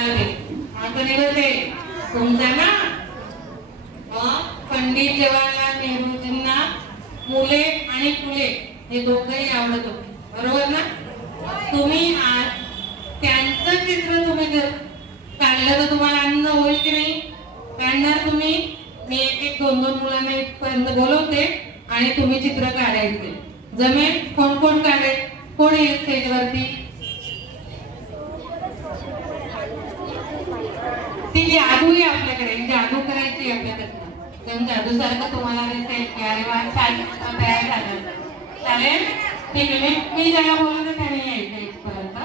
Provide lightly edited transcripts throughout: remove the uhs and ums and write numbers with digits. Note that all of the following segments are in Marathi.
तुम्हाला ते आता दिवस आहे तुमचा ना पंडित जवाहरलाल नेहरूजींना मुले आणि फुले हे दोघंही आवडत होते बरोबर ना तुम्ही आज त्यांचं चित्र तुम्ही जर काढलं तर तुम्हाला आनंद होईल की नाही काढणार तुम्ही मी एक एक दोन दोन मुलांना इथपर्यंत बोलवते आणि तुम्ही चित्र काढायचे जमेल कोण कोण काढेल कोण येईल स्टेजवरती ती जादू आहे आपल्याकडे जादू करायची आपल्याकडे जादू सारखं तुम्हाला दिसेल की अरे वा छान तयार झालं चालेल ठीक आहे मी ज्याला बोलवते त्याने यायचं इथपर्यंत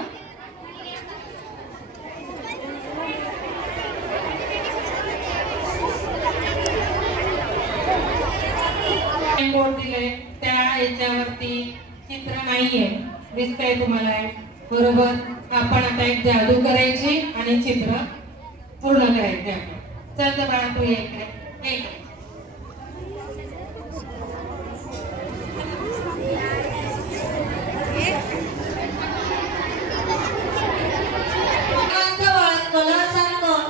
बोर्ड दिले त्या याच्यावरती चित्र नाहीये दिसतंय तुम्हाला बरोबर आपण आता एक जादू करायची आणि चित्र पूर्ण करायचे आपण चल तर बाळा तू इकडे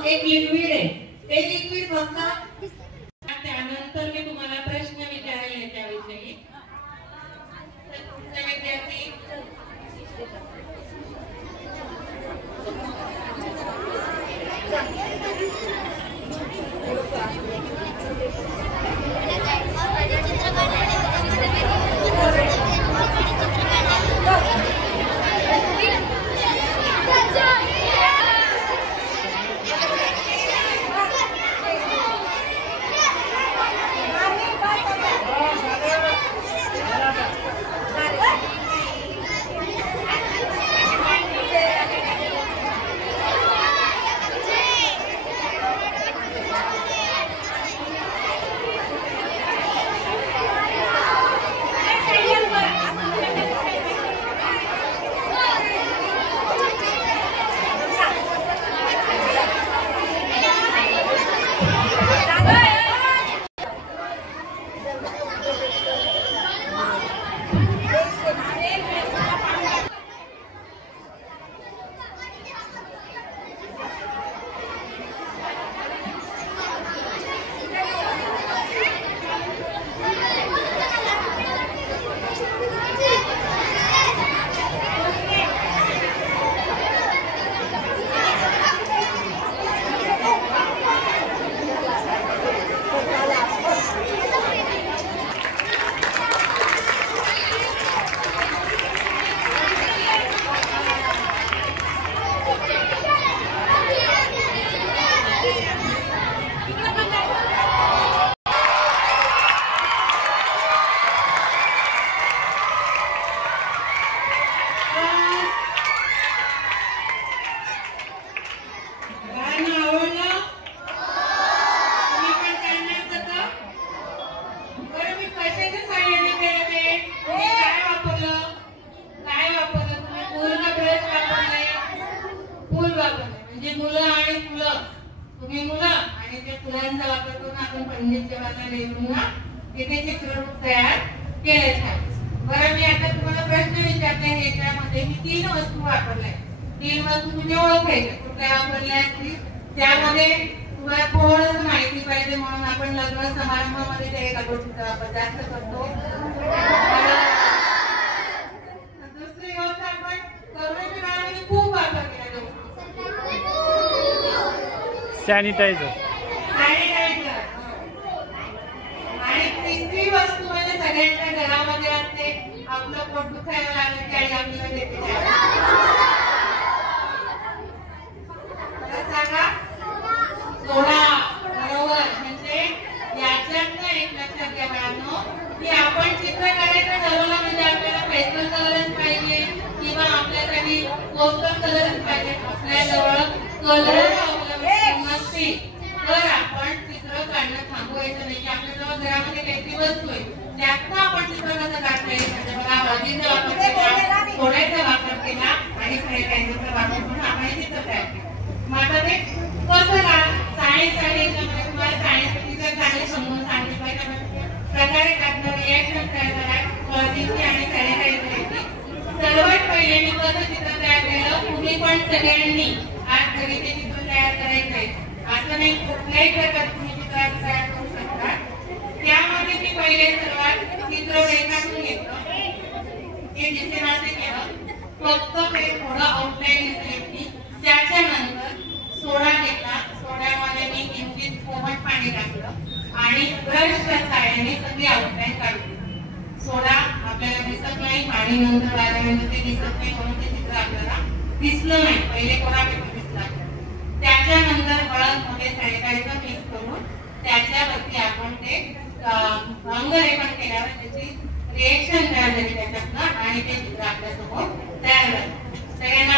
एक लिक्विड आहे ते लिक्विड बघा त्यानंतर मी तुम्हाला प्रश्न विचारेल त्याविषयी विद्यार्थी पंडित जवाहरलाल नेहरूंना तिथे चित्ररूप तयार केले छान बरं मी आता तुम्हाला प्रश्न विचारते ह्याच्यामध्ये मी 3 वस्तू वापरल्या 3 वस्तू तुम्ही ओळखायच्या कुठल्या वापरल्या असतील त्यामध्ये तुम्हाला थोडंसं माहिती पाहिजे म्हणून आपण लग्न समारंभामध्ये त्या एका गोष्टीचा वापर जास्त करतो दुसरी गोष्ट आपण करोनाच्या काळामध्ये खूप वापर केला जातो सॅनिटायझर तिसरी वस्तू म्हणजे सगळ्यांच्या घरामध्ये असते आपलं पोट दुखायला लागलं की आई आपल्याला देते सांगा सोडा बरोबर म्हणजे याच्यातनं एक लक्षात घ्या बाळांनो की आपण चित्र काढायचं ठरवलं म्हणजे आपल्याला पेस्टल कलरच पाहिजे किंवा आपल्यासाठी कोस्टल कलरच पाहिजे आपल्याजवळ कलर नसतील तर आपण चित्र काढणं थांबवायचं नाही की आपल्याजवळ घरामध्ये काहीतरी वस्तू आहे त्यातनं आपण चित्र कसं काढता येईल म्हणजे बघा हळदीचा वापर केला सोड्याचा वापर केला आणि सॅनिटायझरचा वापर करून आपण चित्र तयार केलं मग आता ते कसं का सायन्स आहे तुम्हाला सायन्सची जर चांगली समजून सांगितलं पाहिजे प्रकारे काढणं रिॲक्शन तयार करा हळदीची आणि सॅनिटायझरची सर्वात पहिले मी कसं चित्र तयार केलं तुम्ही पण सगळ्यांनी आज घरी ते चित्र तयार करायचंय असं नाही, कुठल्याही प्रकारे तुम्ही चित्र तयार करू शकता. त्यामध्ये मी पहिले सर्वात चित्र रेखाटून घेतलं, हे दिसेल असे केलं, फक्त ते थोडं आउटलाईन दिसली. त्याच्यानंतर सोडा घेतला, सोड्यामध्ये मी किंचित कोमट पाणी टाकलं आणि ब्रशच्या साहाय्याने सगळी आउटलाईन काढली. सोडा आपल्याला दिसत नाही, पाणी नंतर वाळल्यानंतर ते दिसत नाही, म्हणून ते चित्र आपल्याला दिसलं नाही. पहिले कोणा पेपर दिसला. त्याच्यानंतर हळद मध्ये सॅनिटायझर मिक्स करून त्याच्यावरती आपण ते रंगरेखन केल्यावर त्याची रिएक्शन तयार झाली त्याच्यातनं आणि ते चित्र आपल्यासमोर तयार झालं. सगळ्यांना